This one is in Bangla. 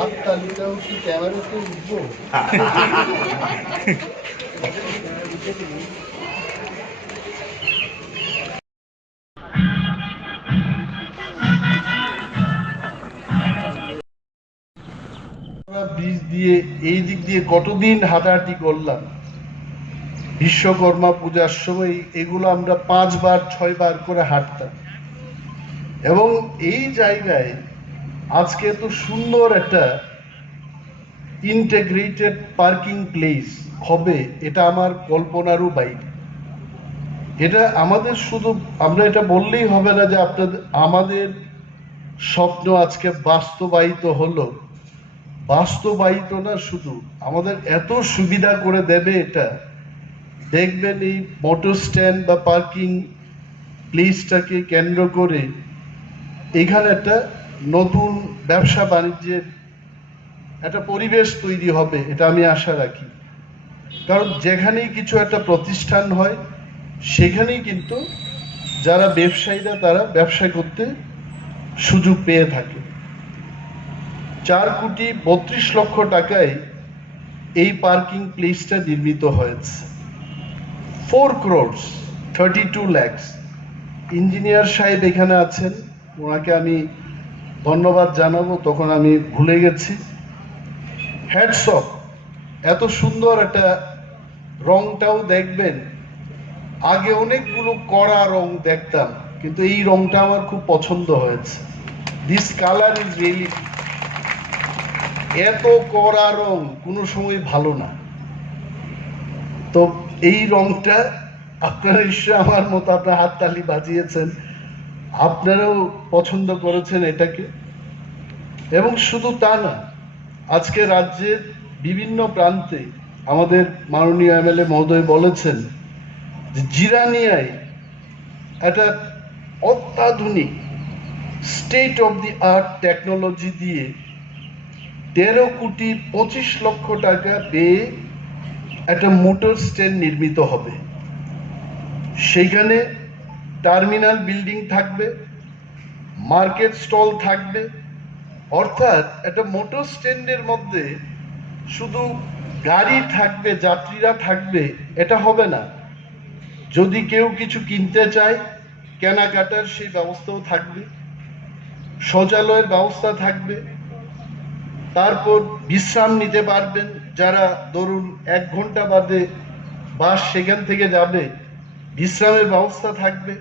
হাত তালিটাও কি ক্যামেরাতে উঠবো? ব্রিজ দিয়ে এই দিক দিয়ে কতদিন হাঁটাহাঁটি করলাম। বিশ্বকর্মা পূজার সময় এগুলো আমরা 5 বার 6 বার করে হাঁটতাম, এবং এই জায়গায় আজকে এত সুন্দর একটা ইন্টিগ্রেটেড পার্কিং প্লেস হবে, এটা আমার কল্পনারও বাইরে। এটা আমাদের শুধু, আমরা এটা বললেই হবে না যে আপনাদের আমাদের স্বপ্ন আজকে বাস্তবায়িত হলো। বাস্তবায়িত না, শুধু আমাদের এত সুবিধা করে দেবে এটা। দেখবেন এই মোটর স্ট্যান্ড বা পার্কিং প্লেসটাকে কেন্দ্র করে এখানে একটা নতুন ব্যবসা বাণিজ্যের একটা পরিবেশ তৈরি হবে, এটা আমি আশা রাখি। কারণ যেখানেই কিছু একটা প্রতিষ্ঠান হয় সেখানেই কিন্তু যারা ব্যবসায়ীরা তারা ব্যবসা করতে সুযোগ পেয়ে থাকে। 4,32,00,000 টাকায় এই পার্কিং প্লেসটা নির্মিত হয়েছে। 4,32,00,000। ইঞ্জিনিয়ার সাহেব এখানে আছেন, ওনাকে আমি ধন্যবাদ জানাবো, তখন আমি ভুলে গেছি। Hats off. এত সুন্দর একটা রংটাও দেখবেন, আগে অনেকগুলো কড়া রং দেখতাম, কিন্তু এই রংটা আমার খুব পছন্দ হয়েছে। দিস কালার ইজ রিয়েলি, এত কড়া রং কোনো সময় ভালো না। তো এই রংটা আপনারা নিশ্চয় আমার মতো আপনার হাততালি বাজিয়েছেন, আপনারাও পছন্দ করেছেন এটাকে। এবং শুধু তা না, আজকে রাজ্যের বিভিন্ন প্রান্তে আমাদের মাননীয় এমএলএ মহোদয় বলেছেন যে জিরানিয়ায় একটা অত্যাধুনিক state of the art technology দিয়ে 13,25,00,000 টাকা ব্যয়ে একটা মোটর স্ট্যান্ড নির্মিত হবে। সেইখানে টার্মিনাল বিল্ডিং থাকবে, মার্কেট স্টল থাকবে। অর্থাৎ একটা মোটর স্ট্যান্ডের মধ্যে শুধু গাড়ি থাকবে, যাত্রীরা থাকবে, এটা হবে না। যদি কেউ কিছু কিনতে চায়, কেনাকাটার সেই ব্যবস্থাও থাকবে, শৌচালয়ের ব্যবস্থা থাকবে। তারপর বিশ্রাম নিতে পারবেন যারা, ধরুন 1 ঘন্টা বাদে বাস সেখান থেকে যাবে, বিশ্রামের ব্যবস্থা থাকবে।